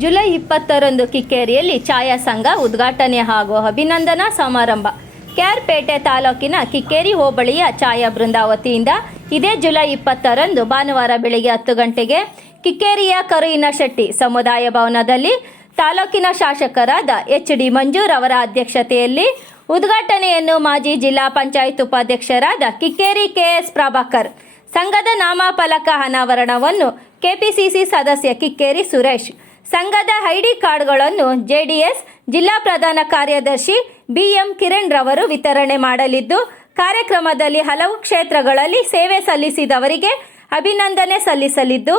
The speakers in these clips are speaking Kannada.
ಜುಲೈ ಇಪ್ಪತ್ತರಂದು ಕಿಕ್ಕೇರಿಯಲ್ಲಿ ಛಾಯಾ ಸಂಘ ಉದ್ಘಾಟನೆ ಹಾಗೂ ಅಭಿನಂದನಾ ಸಮಾರಂಭ. ಕ್ಯಾರ್ಪೇಟೆ ತಾಲೂಕಿನ ಕಿಕ್ಕೇರಿ ಹೋಬಳಿಯ ಛಾಯಾ ಬೃಂದಾವತಿಯಿಂದ ಇದೇ ಜುಲೈ ಇಪ್ಪತ್ತರಂದು ಭಾನುವಾರ ಬೆಳಗ್ಗೆ ಹತ್ತು ಗಂಟೆಗೆ ಕಿಕ್ಕೇರಿಯ ಕರುಯಿನ ಶೆಟ್ಟಿ ಸಮುದಾಯ ಭವನದಲ್ಲಿ ತಾಲೂಕಿನ ಶಾಸಕರಾದ ಎಚ್ ಡಿ ಮಂಜೂರ್ ಅವರ ಅಧ್ಯಕ್ಷತೆಯಲ್ಲಿ ಉದ್ಘಾಟನೆಯನ್ನು ಮಾಜಿ ಜಿಲ್ಲಾ ಪಂಚಾಯತ್ ಉಪಾಧ್ಯಕ್ಷರಾದ ಕಿಕ್ಕೇರಿ ಕೆಎಸ್ ಪ್ರಭಾಕರ್, ಸಂಘದ ನಾಮಫಲಕ ಅನಾವರಣವನ್ನು ಕೆಪಿಸಿಸಿ ಸದಸ್ಯ ಕಿಕ್ಕೇರಿ ಸುರೇಶ್ ಸಂಘದ ಐಡಿ ಕಾರ್ಡ್ಗಳನ್ನು ಜೆಡಿಎಸ್ ಜಿಲ್ಲಾ ಪ್ರಧಾನ ಕಾರ್ಯದರ್ಶಿ ಬಿಎಂ ಕಿರಣ್ ರವರು ವಿತರಣೆ ಮಾಡಲಿದ್ದು, ಕಾರ್ಯಕ್ರಮದಲ್ಲಿ ಹಲವು ಕ್ಷೇತ್ರಗಳಲ್ಲಿ ಸೇವೆ ಸಲ್ಲಿಸಿದವರಿಗೆ ಅಭಿನಂದನೆ ಸಲ್ಲಿಸಲಿದ್ದು,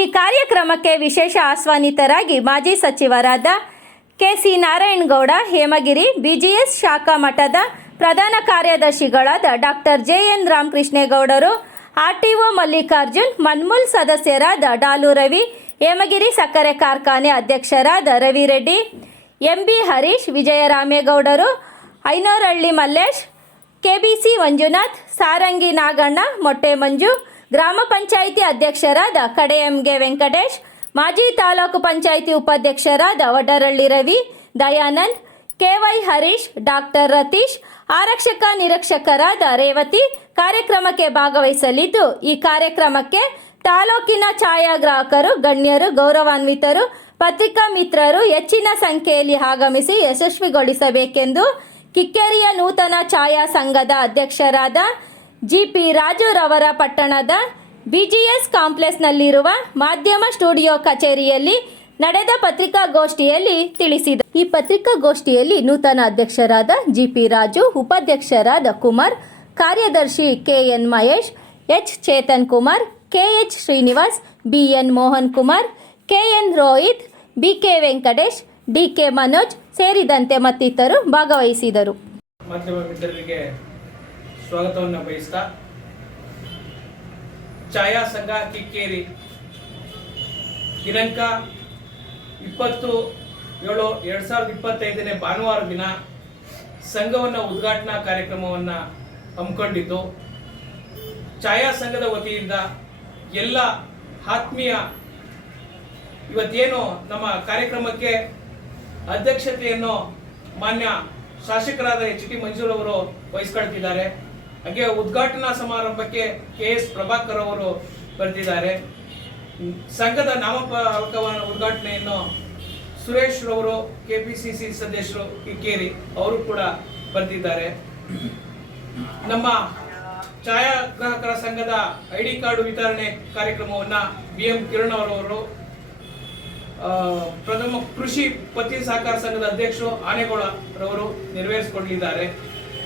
ಈ ಕಾರ್ಯಕ್ರಮಕ್ಕೆ ವಿಶೇಷ ಆಹ್ವಾನಿತರಾಗಿ ಮಾಜಿ ಸಚಿವರಾದ ಕೆಸಿ ನಾರಾಯಣಗೌಡ, ಹೇಮಗಿರಿ ಬಿಜಿಎಸ್ ಶಾಖಾ ಮಠದ ಪ್ರಧಾನ ಕಾರ್ಯದರ್ಶಿಗಳಾದ ಡಾಕ್ಟರ್ ಜೆ ಎನ್ ರಾಮಕೃಷ್ಣೇಗೌಡರು ಆರ್ಟಿಒ ಮಲ್ಲಿಕಾರ್ಜುನ್, ಮನ್ಮೂಲ್ ಸದಸ್ಯರಾದ ಡಾಲು ರವಿ ಹೇಮಗಿರಿ ಸಕ್ಕರೆ ಕಾರ್ಖಾನೆ ಅಧ್ಯಕ್ಷರಾದ ರವಿರೆಡ್ಡಿ, ಎಂಬಿ ಹರೀಶ್, ವಿಜಯರಾಮೇಗೌಡರು ಐನೋರಳ್ಳಿ ಮಲ್ಲೇಶ್, ಕೆಬಿಸಿ ಮಂಜುನಾಥ್, ಸಾರಂಗಿ ನಾಗಣ್ಣ, ಮೊಟ್ಟೆ ಮಂಜು, ಗ್ರಾಮ ಪಂಚಾಯಿತಿ ಅಧ್ಯಕ್ಷರಾದ ಕಡೆ ಎಂಗೆ ವೆಂಕಟೇಶ್, ಮಾಜಿ ತಾಲೂಕು ಪಂಚಾಯಿತಿ ಉಪಾಧ್ಯಕ್ಷರಾದ ವಡರಳ್ಳಿ ರವಿ, ದಯಾನಂದ್, ಕೆವೈ ಹರೀಶ್, ಡಾಕ್ಟರ್ ರತೀಶ್, ಆರಕ್ಷಕ ನಿರೀಕ್ಷಕರಾದ ರೇವತಿ ಕಾರ್ಯಕ್ರಮಕ್ಕೆ ಭಾಗವಹಿಸಲಿದ್ದು, ಈ ಕಾರ್ಯಕ್ರಮಕ್ಕೆ ತಾಲೂಕಿನ ಛಾಯಾಗ್ರಾಹಕರು, ಗಣ್ಯರು, ಗೌರವಾನ್ವಿತರು, ಪತ್ರಿಕಾ ಮಿತ್ರರು ಹೆಚ್ಚಿನ ಸಂಖ್ಯೆಯಲ್ಲಿ ಆಗಮಿಸಿ ಯಶಸ್ವಿಗೊಳಿಸಬೇಕೆಂದು ಕಿಕ್ಕೆರಿಯ ನೂತನ ಛಾಯಾ ಸಂಘದ ಅಧ್ಯಕ್ಷರಾದ ಜಿಪಿ ರಾಜುರವರ ಪಟ್ಟಣದ ಬಿಜಿಎಸ್ ಕಾಂಪ್ಲೆಕ್ಸ್ನಲ್ಲಿರುವ ಮಾಧ್ಯಮ ಸ್ಟುಡಿಯೋ ಕಚೇರಿಯಲ್ಲಿ ನಡೆದ ಪತ್ರಿಕಾಗೋಷ್ಠಿಯಲ್ಲಿ ತಿಳಿಸಿದ ಈ ಪತ್ರಿಕಾಗೋಷ್ಠಿಯಲ್ಲಿ ನೂತನ ಅಧ್ಯಕ್ಷರಾದ ಜಿಪಿ ರಾಜು ಉಪಾಧ್ಯಕ್ಷರಾದ ಕುಮಾರ್, ಕಾರ್ಯದರ್ಶಿ KN Mahesh, H Chetan Kumar KH Srinivas BN Mohan Kumar KN Rohit BK Venkatesh DK Manoj ಸೇರಿದಂತೆ ಮತ್ತಿತರರು ಭಾಗವಹಿಸಿದರು. ಮಾಧ್ಯಮ ಮಿತ್ರರಿಗೆ ಸ್ವಾಗತವನ್ನು ಬಯಸ್ತಾ ಛಾಯಾ ಸಂಘ ಕಿಕ್ಕೇರಿ ದಿನಾಂಕ ಇಪ್ಪತ್ತು ಏಳು ಎರಡು ಸಾವಿರದ ಇಪ್ಪತ್ತೈದನೇ ಭಾನುವಾರ ದಿನ ಸಂಘವನ್ನು ಉದ್ಘಾಟನಾ ಕಾರ್ಯಕ್ರಮವನ್ನು ಹಮ್ಮಿಕೊಂಡಿದ್ದು. ಛಾಯಾ ಸಂಘದ ವತಿಯಿಂದ ಎಲ್ಲ ಆತ್ಮೀಯ ಇವತ್ತೇನು ನಮ್ಮ ಕಾರ್ಯಕ್ರಮಕ್ಕೆ ಅಧ್ಯಕ್ಷತೆಯನ್ನು ಮಾನ್ಯ ಶಾಸಕರಾದ ಎಚ್ ಟಿ ಮಂಜೂರ್ ಅವರು ವಹಿಸ್ಕೊಳ್ತಿದ್ದಾರೆ. ಹಾಗೆ ಉದ್ಘಾಟನಾ ಸಮಾರಂಭಕ್ಕೆ ಕೆ ಎಸ್ ಪ್ರಭಾಕರ್ ಅವರು ಬರೆದಿದ್ದಾರೆ ಸಂಘದ ನಾಮಫಲಕವನ್ನು ಉದ್ಘಾಟನೆಯನ್ನು ಸುರೇಶ್ ಸಿ ಸಿ ಸದಸ್ಯರು ಕೇರಿ ಅವರು ಕೂಡ ಬರೆದಿದ್ದಾರೆ ನಮ್ಮ ಛಾಯಾಗ್ರಾಹಕರ ಸಂಘದ ಐಡಿ ಕಾರ್ಡ್ ವಿತರಣೆ ಕಾರ್ಯಕ್ರಮವನ್ನು ಬಿ ಎಂ ಕಿರಣ್ ಅವರವರು ಪ್ರಥಮ ಕೃಷಿ ಪತಿ ಸಹಕಾರ ಸಂಘದ ಅಧ್ಯಕ್ಷರು ಆನೆಗೋಳ ರವರು ನೆರವೇರಿಸಿಕೊಂಡಿದ್ದಾರೆ.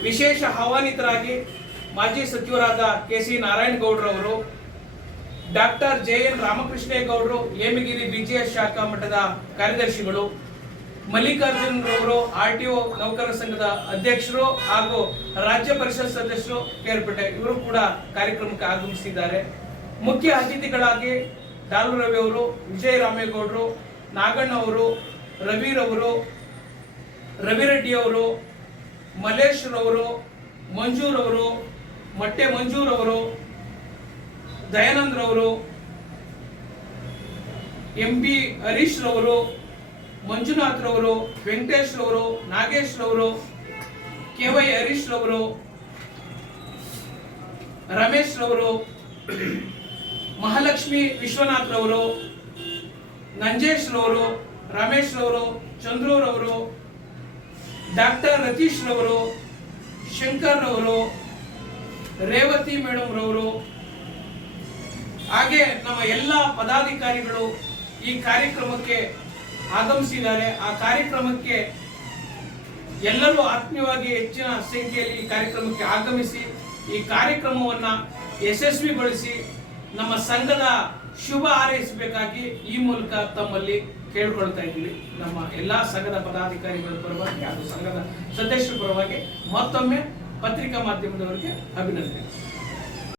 ವಿಶೇಷ ಆಹ್ವಾನಿತರಾಗಿ ಮಾಜಿ ಸಚಿವರಾದ ಕೆ ಸಿ ನಾರಾಯಣಗೌಡರವರು ಡಾಕ್ಟರ್ ಜೆ ಎನ್ ರಾಮಕೃಷ್ಣೇಗೌಡರು, ಹೇಮಗಿರಿ ಬಿಜಿಎಸ್ ಶಾಖಾ ಮಠದ ಕಾರ್ಯದರ್ಶಿಗಳು ಮಲ್ಲಿಕಾರ್ಜುನ್ ರವರು ಆರ್ ಟಿ ಒ ನೌಕರರ ಸಂಘದ ಅಧ್ಯಕ್ಷರು ಹಾಗೂ ರಾಜ್ಯ ಪರಿಷತ್ ಸದಸ್ಯರು ಕೇರ್ಪೇಟೆ ಇವರು ಕೂಡ ಕಾರ್ಯಕ್ರಮಕ್ಕೆ ಆಗಮಿಸಿದ್ದಾರೆ. ಮುಖ್ಯ ಅತಿಥಿಗಳಾಗಿ ಡಾಲು ರವಿ ಅವರು ವಿಜಯ ರಾಮೇಗೌಡರು ನಾಗಣ್ಣ ಅವರು ರವಿರವರು ರವಿರೆಡ್ಡಿ ಅವರು ಮಲ್ಲೇಶ್ ರವರು ಮಂಜೂರ್ ಅವರು ಮೊಟ್ಟೆ ಮಂಜೂರ್ ಅವರು ದಯಾನಂದ್ ರವರು ಎಂ ಬಿ ಹರೀಶ್ ರವರು ಮಂಜುನಾಥ್ ರವರು, ವೆಂಕಟೇಶ್ ರವರು, ನಾಗೇಶ್ ರವರು, ಕೆ ವೈ ಹರೀಶ್ ರವರು, ರಮೇಶ್ ರವರು, ಮಹಾಲಕ್ಷ್ಮಿ ವಿಶ್ವನಾಥ್ ರವರು, ನಂಜೇಶ್ ರವರು, ರಮೇಶ್ ರವರು ಡಾಕ್ಟರ್ ರತೀಶ್ ರವರು, ಶಂಕರ್ ರವರು, ರೇವತಿ ಮೇಡಮ್ ರವರು. ಹಾಗೆ ನಮ್ಮ ಎಲ್ಲ ಪದಾಧಿಕಾರಿಗಳು ಈ ಕಾರ್ಯಕ್ರಮಕ್ಕೆ ಆಗಮಿಸಿದ್ದಾರೆ. ಆ ಕಾರ್ಯಕ್ರಮಕ್ಕೆ ಎಲ್ಲರೂ ಆತ್ಮೀಯವಾಗಿ ಹೆಚ್ಚಿನ ಸಂಖ್ಯೆಯಲ್ಲಿ ಈ ಕಾರ್ಯಕ್ರಮಕ್ಕೆ ಆಗಮಿಸಿ, ಈ ಕಾರ್ಯಕ್ರಮವನ್ನ ಯಶಸ್ವಿಗೊಳಿಸಿ ನಮ್ಮ ಸಂಘದ ಶುಭ ಹಾರೈಸಬೇಕಾಗಿ ಈ ಮೂಲಕ ತಮ್ಮಲ್ಲಿ ಕೇಳ್ಕೊಳ್ತಾ ಇದ್ದೀವಿ. ನಮ್ಮ ಎಲ್ಲಾ ಸಂಘದ ಪದಾಧಿಕಾರಿಗಳ ಪರವಾಗಿ ಹಾಗೂ ಸಂಘದ ಸದಸ್ಯರ ಪರವಾಗಿ ಮತ್ತೊಮ್ಮೆ ಪತ್ರಿಕಾ ಮಾಧ್ಯಮದವರಿಗೆ ಅಭಿನಂದನೆ